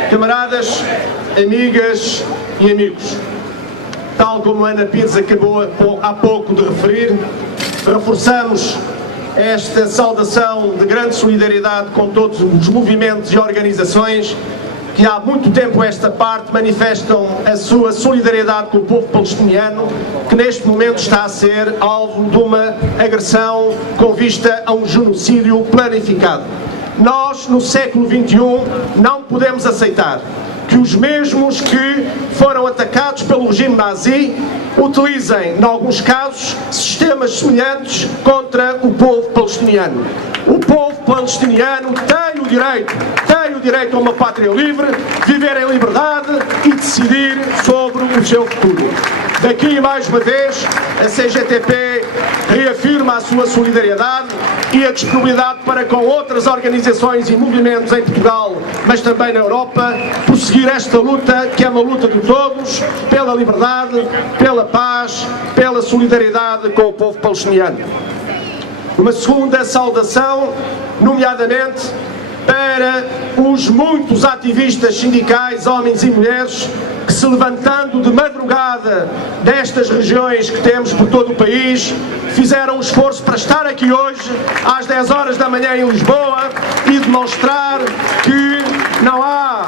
Camaradas, amigas e amigos, tal como Ana Pires acabou há pouco de referir, reforçamos esta saudação de grande solidariedade com todos os movimentos e organizações que há muito tempo esta parte manifestam a sua solidariedade com o povo palestiniano, que neste momento está a ser alvo de uma agressão com vista a um genocídio planificado. Nós, no século XXI, não podemos aceitar que os mesmos que foram atacados pelo regime nazi utilizem, em alguns casos, sistemas semelhantes contra o povo palestiniano. O povo palestiniano tem o direito a uma pátria livre, viver em liberdade e decidir sobre o seu futuro. Daqui, mais uma vez, a CGTP reafirma a sua solidariedade e a disponibilidade para com outras organizações e movimentos em Portugal, mas também na Europa, prosseguir esta luta, que é uma luta de todos, pela liberdade, pela paz, pela solidariedade com o povo palestiniano. Uma segunda saudação, nomeadamente para os muitos ativistas sindicais, homens e mulheres, que se levantando de madrugada destas regiões que temos por todo o país, fizeram um esforço para estar aqui hoje, às 10 horas da manhã em Lisboa, e demonstrar que não há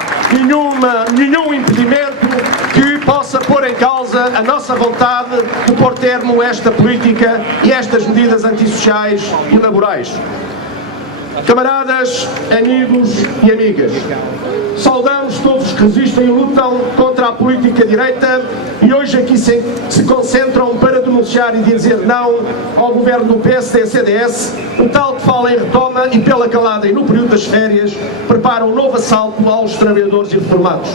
nenhum impedimento que possa pôr em causa a nossa vontade de pôr termo a esta política e estas medidas antissociais e laborais. Camaradas, amigos e amigas, saudamos todos que resistem e lutam contra a política direita e hoje aqui se concentram para denunciar e dizer não ao governo do PSD-CDS, o tal que fala em retoma e pela calada e no período das férias prepara um novo assalto aos trabalhadores e reformados.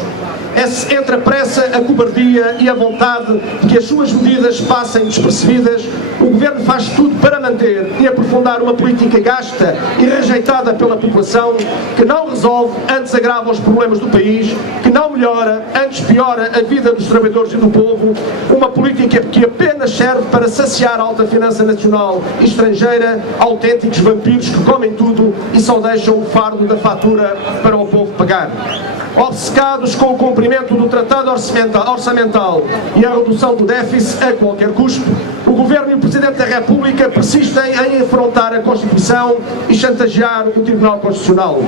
É entre a pressa, a cobardia e a vontade de que as suas medidas passem despercebidas, o Governo faz tudo para manter e aprofundar uma política gasta e rejeitada pela população, que não resolve, antes agrava os problemas do país, que não melhora, antes piora a vida dos trabalhadores e do povo, uma política que apenas serve para saciar a alta finança nacional e estrangeira, autênticos vampiros que comem tudo e só deixam o fardo da fatura para o povo pagar. Obcecados com o cumprimento do Tratado Orçamental e a redução do déficit a qualquer custo, o Governo e o Presidente da República persistem em afrontar a Constituição e chantagear o Tribunal Constitucional.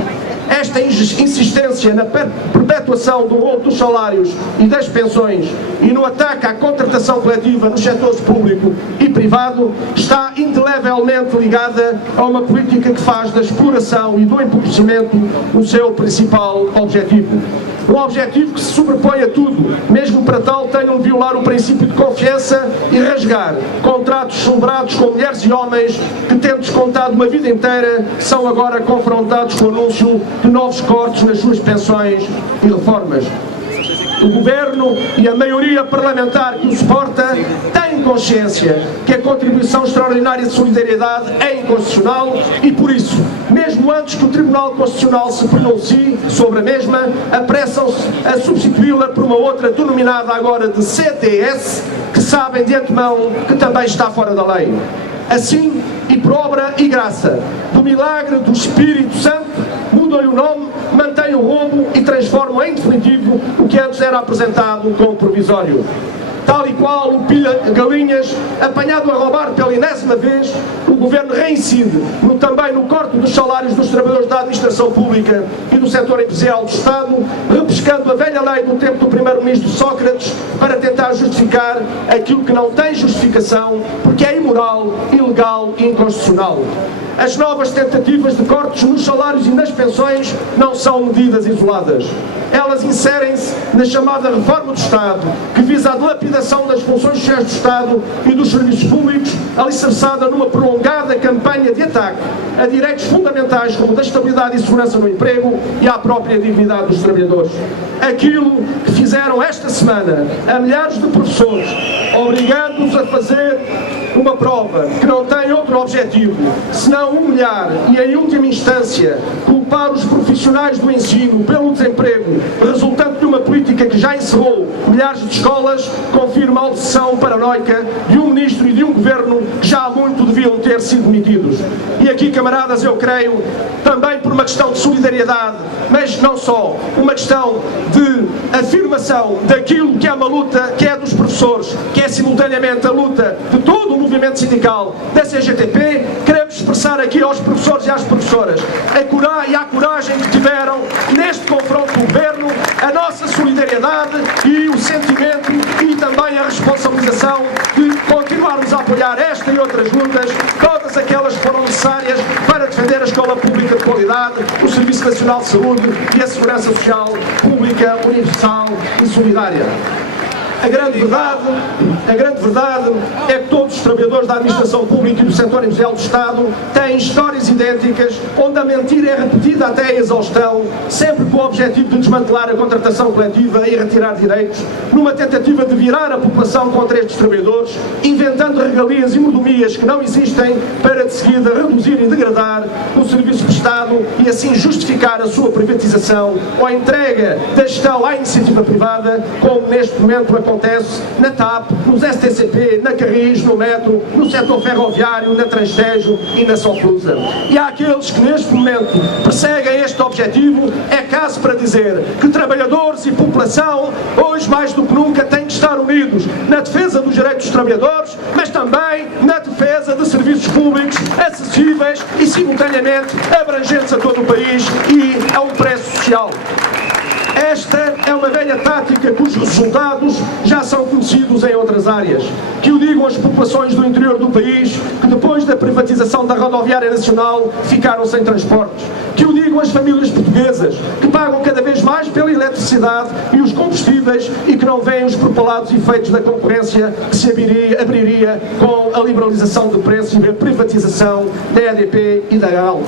Esta insistência na perpetuação do roubo dos salários e das pensões e no ataque à contratação coletiva nos setores público e privado está indelevelmente ligada a uma política que faz da exploração e do empobrecimento o seu principal objetivo. Um objetivo que se sobrepõe a tudo, mesmo para tal tenham de violar o princípio de confiança e rasgar contratos celebrados com mulheres e homens que, tendo descontado uma vida inteira, são agora confrontados com o anúncio de novos cortes nas suas pensões e reformas. O Governo e a maioria parlamentar que o suporta têm consciência que a contribuição extraordinária de solidariedade é inconstitucional e, por isso, mesmo antes que o Tribunal Constitucional se pronuncie sobre a mesma, apressam-se a substituí-la por uma outra denominada agora de CDS, que sabem de antemão que também está fora da lei. Assim, e por obra e graça do milagre do Espírito Santo, mudam-lhe o nome, mantêm o roubo e transformam em definitivo o que antes era apresentado como provisório. Tal e qual o pilha-galinhas, apanhado a roubar pela 10ª vez, o Governo reincide também no corte dos salários dos trabalhadores da administração pública e do setor empresarial do Estado, repescando a velha lei do tempo do primeiro-ministro Sócrates para tentar justificar aquilo que não tem justificação, porque é imoral, ilegal e inconstitucional. As novas tentativas de cortes nos salários e nas pensões não são medidas isoladas. Elas inserem-se na chamada reforma do Estado, que visa a dilapidação das funções sociais do Estado e dos serviços públicos, alicerçada numa prolongada campanha de ataque a direitos fundamentais como da estabilidade e segurança no emprego e à própria dignidade dos trabalhadores. Aquilo que fizeram esta semana a milhares de professores, obrigando-os a fazer uma prova que não tem outro objetivo senão humilhar e, em última instância, culpar os profissionais do ensino pelo desemprego resultante de uma política que já encerrou milhares de escolas, confirma a obsessão paranoica de um ministro e de um governo que já há muito deviam ter sido demitidos. E aqui, camaradas, eu creio, também por uma questão de solidariedade, mas não só, uma questão de afirmação daquilo que é uma luta que é dos professores, que é simultaneamente a luta de todo o movimento sindical da CGTP, queremos expressar aqui aos professores e às professoras a coragem que tiveram neste confronto com o governo, a nossa solidariedade e o sentimento e também a responsabilização de continuarmos a apoiar esta e outras lutas, todas aquelas que foram necessárias para defender a escola pública de qualidade, o Serviço Nacional de Saúde e a Segurança Social pública, universal e solidária. A grande verdade é que todos os trabalhadores da administração pública e do setor empresarial do Estado têm histórias idênticas, onde a mentira é repetida até a exaustão, sempre com o objetivo de desmantelar a contratação coletiva e retirar direitos, numa tentativa de virar a população contra estes trabalhadores, inventando regalias e mordomias que não existem para de seguida reduzir e degradar o serviço prestado e assim justificar a sua privatização ou a entrega da gestão à iniciativa privada, como neste momento acontece na TAP, nos STCP, na Carris, no Metro, no setor ferroviário, na Transtejo e na Soflusa. E há aqueles que neste momento perseguem este objetivo, é caso para dizer que trabalhadores e população, hoje mais do que nunca, têm que estar unidos na defesa dos direitos dos trabalhadores, mas também na defesa de serviços públicos acessíveis e simultaneamente abrangentes a todo o país e a um preço social. Esta é uma velha tática cujos resultados já são conhecidos em outras áreas. Que o digam as populações do interior do país que depois da privatização da rodoviária nacional ficaram sem transportes. Que o digam as famílias portuguesas que pagam cada vez mais pela eletricidade e os combustíveis e que não veem os propalados efeitos da concorrência que se abriria com a liberalização de preços e a privatização da EDP e da Galp.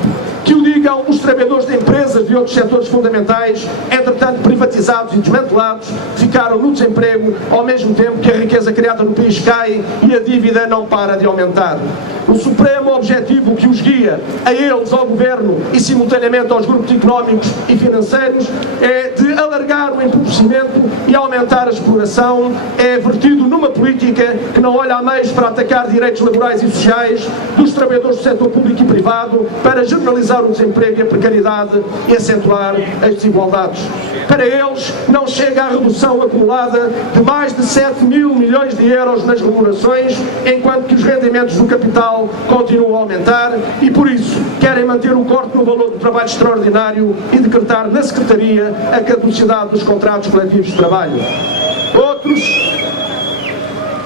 Que o digam os trabalhadores de empresas de outros setores fundamentais, entretanto privatizados e desmantelados, ficaram no desemprego, ao mesmo tempo que a riqueza criada no país cai e a dívida não para de aumentar. O supremo objetivo que os guia, a eles, ao governo e simultaneamente aos grupos económicos e financeiros, é de alargar o empobrecimento e aumentar a exploração, é vertido numa política que não olha a meios para atacar direitos laborais e sociais dos trabalhadores do setor público e privado, para generalizar o desemprego e a precariedade e acentuar as desigualdades. Para eles, não chega à redução acumulada de mais de 7 mil milhões de euros nas remunerações, enquanto que os rendimentos do capital continuam a aumentar e, por isso, querem manter o corte no valor do trabalho extraordinário e decretar na Secretaria a caducidade dos contratos coletivos de trabalho.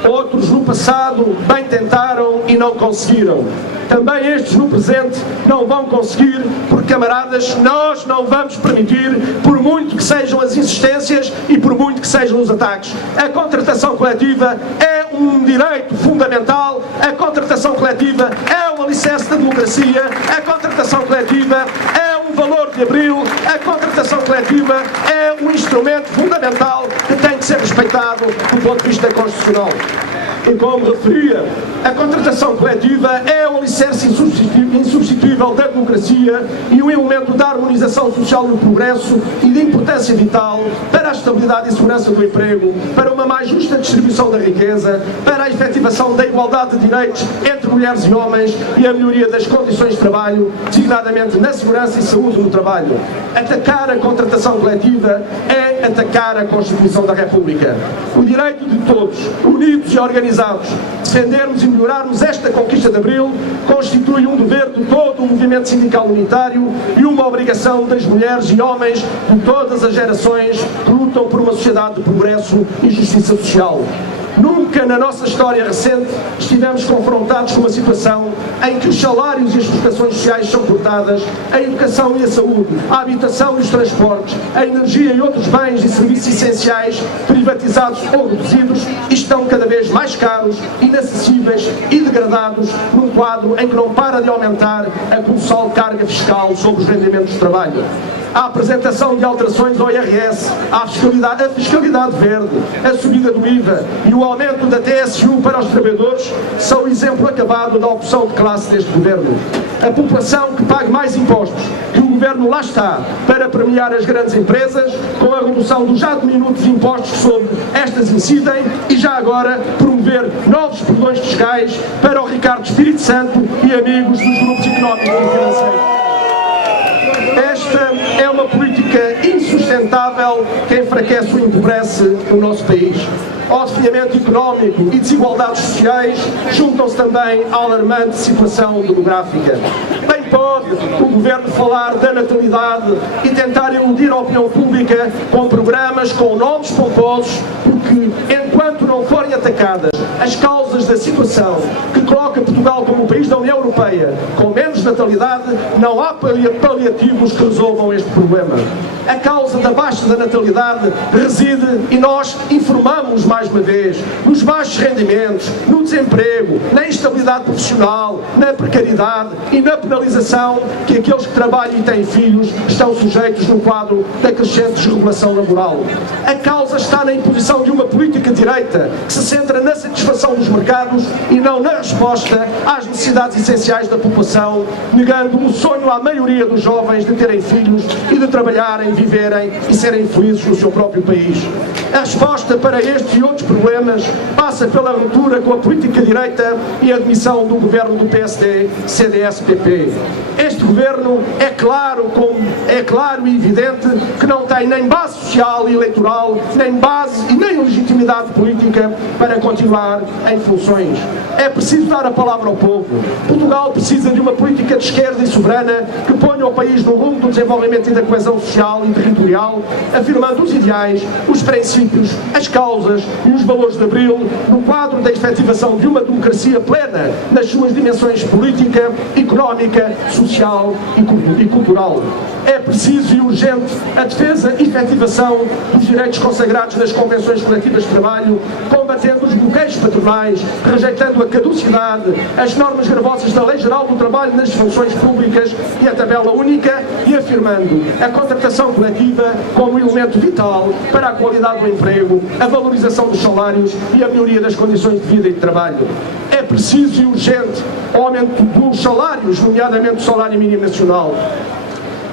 Outros no passado bem tentaram e não conseguiram. Também estes no presente não vão conseguir, porque, camaradas, nós não vamos permitir, por muito que sejam as insistências e por muito que sejam os ataques. A contratação coletiva é um direito fundamental, a contratação coletiva é um alicerce da democracia, a contratação coletiva é um valor de abril, a contratação coletiva é um instrumento fundamental que tem que ser respeitado do ponto de vista constitucional. E como referia, a contratação coletiva é um alicerce insubstituível da democracia e um elemento da harmonização social e do progresso e de importância vital para a estabilidade e segurança do emprego, para uma mais justa distribuição da riqueza, para a efetivação da igualdade de direitos entre mulheres e homens e a melhoria das condições de trabalho, designadamente na segurança e saúde no trabalho. Atacar a contratação coletiva é atacar a Constituição da República. O direito de todos, unidos e organizados, defendermos e melhorarmos esta conquista de Abril constitui um dever de todo o movimento sindical unitário e uma obrigação das mulheres e homens de todas as gerações que lutam por uma sociedade de progresso e justiça social. Nunca na nossa história recente estivemos confrontados com uma situação em que os salários e as prestações sociais são cortadas, a educação e a saúde, a habitação e os transportes, a energia e outros bens e serviços essenciais privatizados ou reduzidos e estão cada vez mais caros, inacessíveis e degradados num quadro em que não para de aumentar a colossal carga fiscal sobre os rendimentos de trabalho. A apresentação de alterações ao IRS, a fiscalidade verde, a subida do IVA e o aumento da TSU para os trabalhadores são o exemplo acabado da opção de classe deste Governo. A população que pague mais impostos, que o Governo lá está para premiar as grandes empresas, com a redução dos já diminutos impostos que sobre estas incidem e já agora promover novos perdões fiscais para o Ricardo Espírito Santo e amigos dos grupos económicos e financeiros. Esta é uma política insustentável que enfraquece ou empobrece o nosso país. Ao definhamento económico e desigualdades sociais juntam-se também à alarmante situação demográfica. Bem pode o Governo falar da natalidade e tentar iludir a opinião pública com programas, com nomes pomposos, porque enquanto não forem atacadas as causas da situação que coloca Portugal como um país da União Europeia com menos natalidade, não há paliativos que resolvam este problema. A causa da baixa da natalidade reside, e nós informamos mais uma vez, nos baixos rendimentos, no desemprego, na instabilidade profissional, na precariedade e na penalização que aqueles que trabalham e têm filhos estão sujeitos no quadro da crescente desregulação laboral. A causa está na imposição de uma política de direita que se centra na satisfação dos mercados e não na resposta às necessidades essenciais da população, negando o sonho à maioria dos jovens de terem filhos e de trabalharem, viverem e serem felizes no seu próprio país. A resposta para estes e outros problemas passa pela ruptura com a política direita e a admissão do governo do PSD, CDS-PP. Este governo é claro e evidente que não tem nem base social e eleitoral, nem base e nem legitimidade política para continuar em funções. É preciso dar a palavra ao povo. Portugal precisa de uma política de esquerda e soberana que ponha o país no rumo do desenvolvimento e da coesão social e territorial, afirmando os ideais, os princípios, as causas e os valores de Abril no quadro da efetivação de uma democracia plena nas suas dimensões política, económica, social e cultural. É preciso e urgente a defesa e efetivação dos direitos consagrados nas convenções coletivas de trabalho, combatendo os bloqueios patronais, rejeitando a caducidade, as normas gravosas da Lei Geral do Trabalho nas funções públicas e a tabela única, e afirmando a contratação coletiva como elemento vital para a qualidade do emprego, a valorização dos salários e a melhoria das condições de vida e de trabalho. É preciso e urgente o aumento dos salários, nomeadamente o salário mínimo nacional.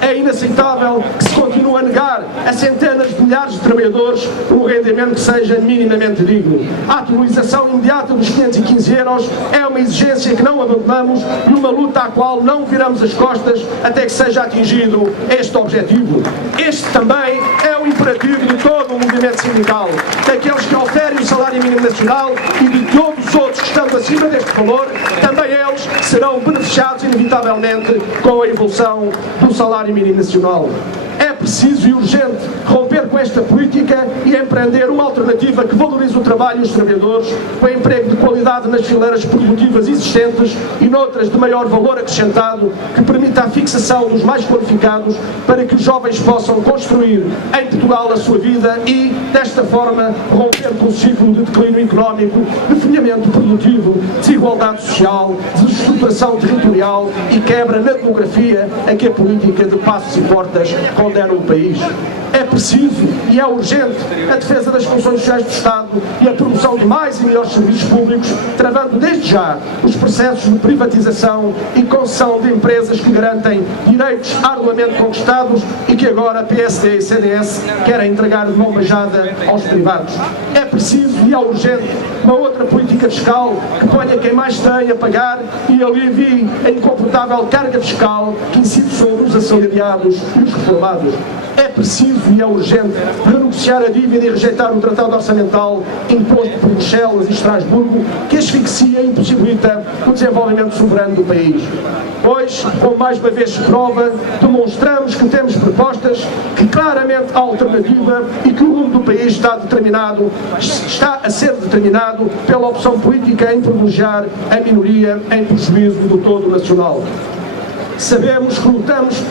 É inaceitável que se continue a negar a centenas de milhares de trabalhadores um rendimento que seja minimamente digno. A atualização imediata dos 515 euros é uma exigência que não abandonamos e uma luta à qual não viramos as costas até que seja atingido este objetivo. Este também é o imperativo de todo o movimento sindical, daqueles que oferem o salário mínimo nacional e de todos os outros que estão acima deste valor, também eles serão beneficiados inevitavelmente com a evolução do salário mínimo nacional. É preciso e urgente romper com esta política e empreender uma alternativa que valorize o trabalho e os trabalhadores, com emprego de qualidade nas fileiras produtivas existentes e noutras de maior valor acrescentado, que permita a fixação dos mais qualificados para que os jovens possam construir em Portugal a sua vida e, desta forma, romper com o ciclo de declínio económico, definhamento produtivo, desigualdade social, desestruturação territorial e quebra na demografia a que a política de passos e portas condena o país. É preciso e é urgente a defesa das funções sociais do Estado e a promoção de mais e melhores serviços públicos, travando desde já os processos de privatização e concessão de empresas que garantem direitos arduamente conquistados e que agora PSD e CDS querem entregar de mão beijada aos privados. É preciso e é urgente uma outra política fiscal que ponha quem mais tem a pagar e alivie a incomportável carga fiscal que incide sobre os assalariados e os reformados. É preciso e é urgente renegociar a dívida e rejeitar o tratado orçamental imposto por Bruxelas e Estrasburgo, que asfixia e impossibilita o desenvolvimento soberano do país. Hoje, como mais uma vez se prova, demonstramos que temos propostas, que claramente há alternativa e que o rumo do país está a ser determinado pela opção política em privilegiar a minoria em prejuízo do todo nacional. Sabemos que lutamos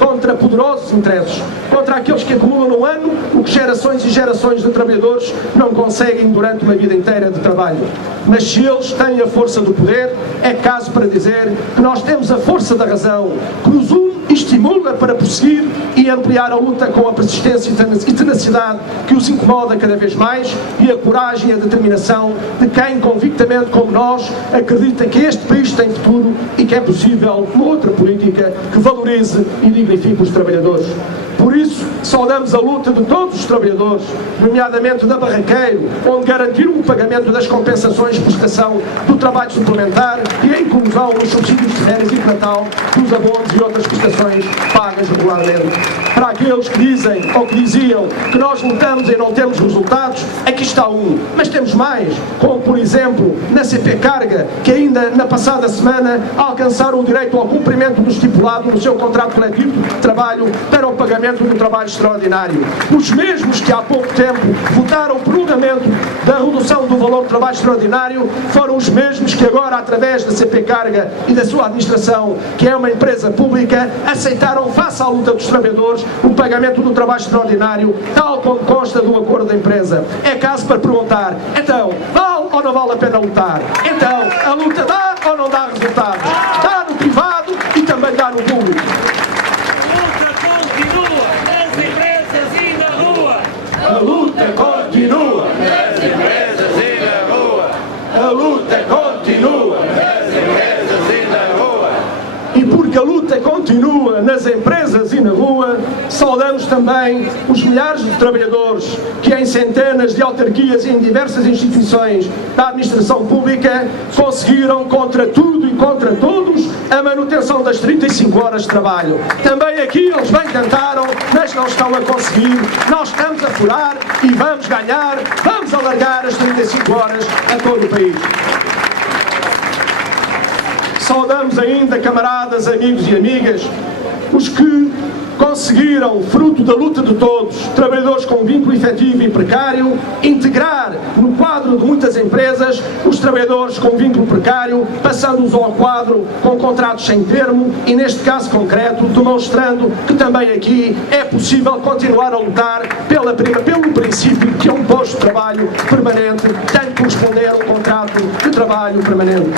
contra poderosos interesses, contra aqueles que acumulam no ano o que gerações e gerações de trabalhadores não conseguem durante uma vida inteira de trabalho. Mas se eles têm a força do poder, é caso para dizer que nós temos a força da razão, que nos une e estimula para prosseguir e ampliar a luta com a persistência e tenacidade que os incomoda cada vez mais e a coragem e a determinação de quem, convictamente como nós, acredita que este país tem futuro e que é possível uma outra política que valorize e dignifique os trabalhadores. Por isso, saudamos a luta de todos os trabalhadores, nomeadamente da Barraqueiro, onde garantiram o pagamento das compensações de prestação do trabalho suplementar e a inclusão nos subsídios de férias e de Natal dos abonos e outras prestações pagas regularmente. Para aqueles que dizem ou que diziam que nós lutamos e não temos resultados, aqui está um. Mas temos mais, como por exemplo na CP Carga, que ainda na passada semana alcançaram o direito ao cumprimento do estipulado no seu contrato coletivo de trabalho para o pagamento do trabalho extraordinário. Os mesmos que há pouco tempo votaram o prolongamento da redução do valor do trabalho extraordinário foram os mesmos que agora, através da CP Carga e da sua administração, que é uma empresa pública, aceitaram, face à luta dos trabalhadores, o pagamento do trabalho extraordinário, tal como consta do acordo da empresa. É caso para perguntar, então, vale ou não vale a pena lutar? Então, a luta dá ou não dá resultados? Dá no privado e também dá no público. A luta continua nas empresas e na rua. A luta continua nas empresas e na rua. E porque a luta continua nas empresas e na rua, saudamos também os milhares de trabalhadores que em centenas de autarquias e em diversas instituições da administração pública conseguiram, contra tudo e contra todos, a manutenção das 35 horas de trabalho. Também aqui eles bem tentaram, mas não estão a conseguir. Nós estamos a furar e vamos ganhar, vamos alargar as 35 horas a todo o país. Saudamos ainda, camaradas, amigos e amigas, os que conseguiram, fruto da luta de todos, trabalhadores com vínculo efetivo e precário, integrar no quadro de muitas empresas os trabalhadores com vínculo precário, passando-os ao quadro com contratos sem termo e, neste caso concreto, demonstrando que também aqui é possível continuar a lutar pelo princípio que é um posto de trabalho permanente tem que corresponder a um contrato de trabalho permanente.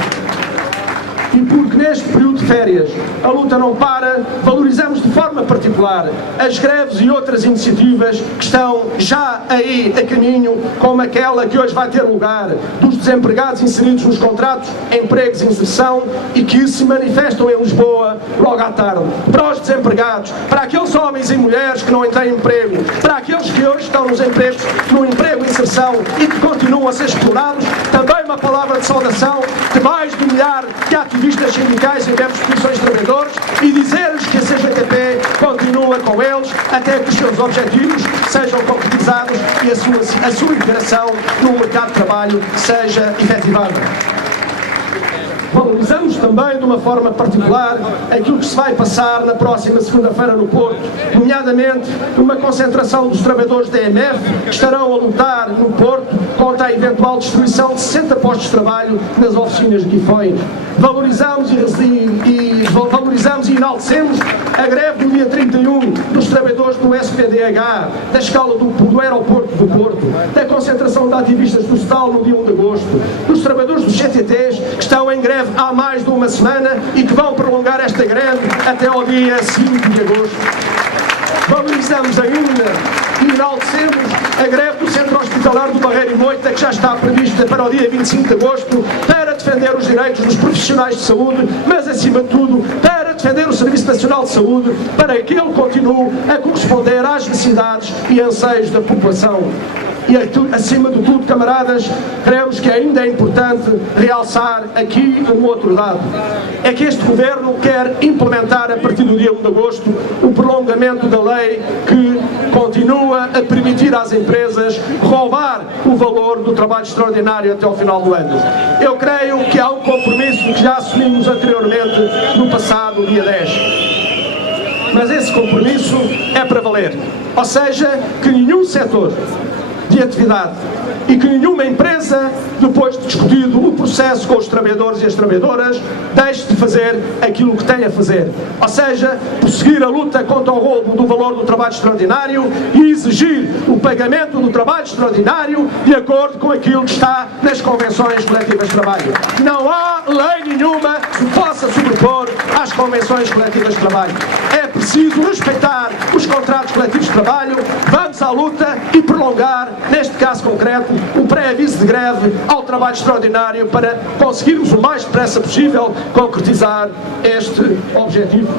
E porque neste período de férias a luta não para, valorizamos de forma particular as greves e outras iniciativas que estão já aí a caminho, como aquela que hoje vai ter lugar dos desempregados inseridos nos contratos, empregos e inserção, e que se manifestam em Lisboa logo à tarde. Para os desempregados, para aqueles homens e mulheres que não têm emprego, para aqueles que hoje estão nos empregos, no emprego e inserção e que continuam a ser explorados, também uma palavra de saudação de mais de 1 milhar de ativistas sindicais em diversas posições de trabalhadores e dizer-lhes que a CGTP continua com eles até que os seus objetivos sejam concretizados e a sua integração no mercado de trabalho seja efetivada. Valorizamos também, de uma forma particular, aquilo que se vai passar na próxima segunda-feira no Porto, nomeadamente uma concentração dos trabalhadores da EMF que estarão a lutar no Porto contra a eventual destruição de 60 postos de trabalho nas oficinas de Guifões. Valorizamos e enaltecemos a greve do dia 31 dos trabalhadores do SPDH, da escala do aeroporto do Porto, da concentração de ativistas do STAL no dia 1 de agosto, dos trabalhadores dos CTTs que estão em greve há mais de uma semana e que vão prolongar esta greve até ao dia 5 de agosto. Valorizamos ainda e enaltecemos a greve do Centro Hospitalar do Barreiro e Moita, que já está prevista para o dia 25 de agosto, para defender os direitos dos profissionais de saúde, mas acima de tudo para defender o Serviço Nacional de Saúde, para que ele continue a corresponder às necessidades e anseios da população. E acima de tudo, camaradas, creemos que ainda é importante realçar aqui um outro dado. É que este Governo quer implementar a partir do dia 1 de agosto o prolongamento da lei que continua a permitir às empresas roubar o valor do trabalho extraordinário até ao final do ano. Eu creio que há um compromisso que já assumimos anteriormente no passado dia 10. Mas esse compromisso é para valer. Ou seja, que nenhum setor de atividade e que nenhuma empresa, depois de discutido o processo com os trabalhadores e as trabalhadoras, deixe de fazer aquilo que tem a fazer. Ou seja, prosseguir a luta contra o roubo do valor do trabalho extraordinário e exigir o pagamento do trabalho extraordinário de acordo com aquilo que está nas convenções coletivas de trabalho. Não há lei nenhuma que possa sobrepor às convenções coletivas de trabalho. É preciso respeitar os contratos coletivos de trabalho. Vamos à luta e prolongar, neste caso concreto, um pré-aviso de greve ao trabalho extraordinário para conseguirmos o mais depressa possível concretizar este objetivo.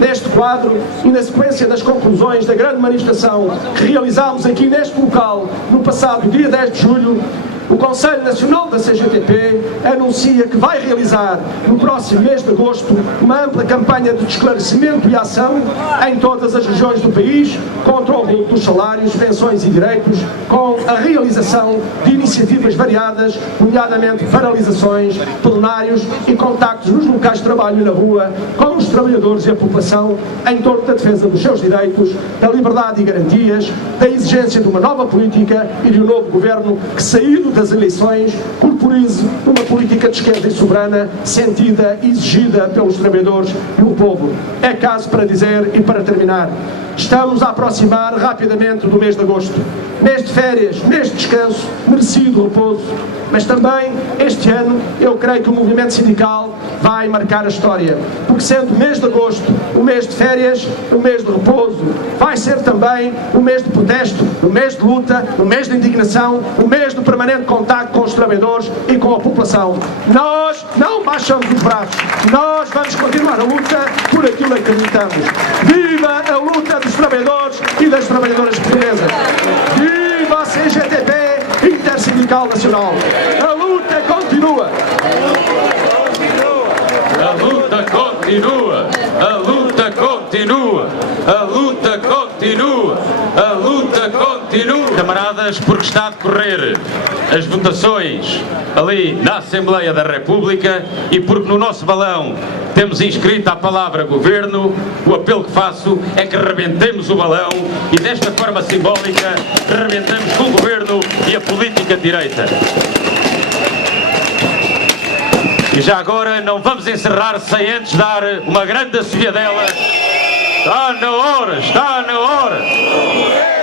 Neste quadro e na sequência das conclusões da grande manifestação que realizámos aqui neste local no passado dia 10 de julho, o Conselho Nacional da CGTP anuncia que vai realizar no próximo mês de agosto uma ampla campanha de esclarecimento e ação em todas as regiões do país contra o roubo dos salários, pensões e direitos, com a realização de iniciativas variadas, nomeadamente paralisações, plenários e contactos nos locais de trabalho e na rua com os trabalhadores e a população em torno da defesa dos seus direitos, da liberdade e garantias, da exigência de uma nova política e de um novo governo que, saído das eleições, corporize uma política de esquerda e soberana sentida e exigida pelos trabalhadores e o povo. É caso para dizer e para terminar, estamos a aproximar rapidamente do mês de agosto, mês de férias, mês de descanso, merecido repouso, mas também este ano eu creio que o movimento sindical vai marcar a história, porque sendo o mês de agosto o mês de férias, o mês de repouso, vai ser também o mês de protesto, o mês de luta, o mês de indignação, o mês de permanente contacto com os trabalhadores e com a população. Nós não baixamos os braços, nós vamos continuar a luta por aquilo que acreditamos. Viva a luta dos trabalhadores e das trabalhadoras portuguesas! Viva a CGTP Intersindical Nacional! A luta continua! A luta continua! A luta continua! A luta continua! A luta continua! Camaradas, porque está a decorrer as votações ali na Assembleia da República e porque no nosso balão temos inscrita a palavra Governo, o apelo que faço é que rebentemos o balão e desta forma simbólica rebentemos com o Governo e a política de direita. E já agora não vamos encerrar sem antes dar uma grande assobiadela. Está na hora, está na hora!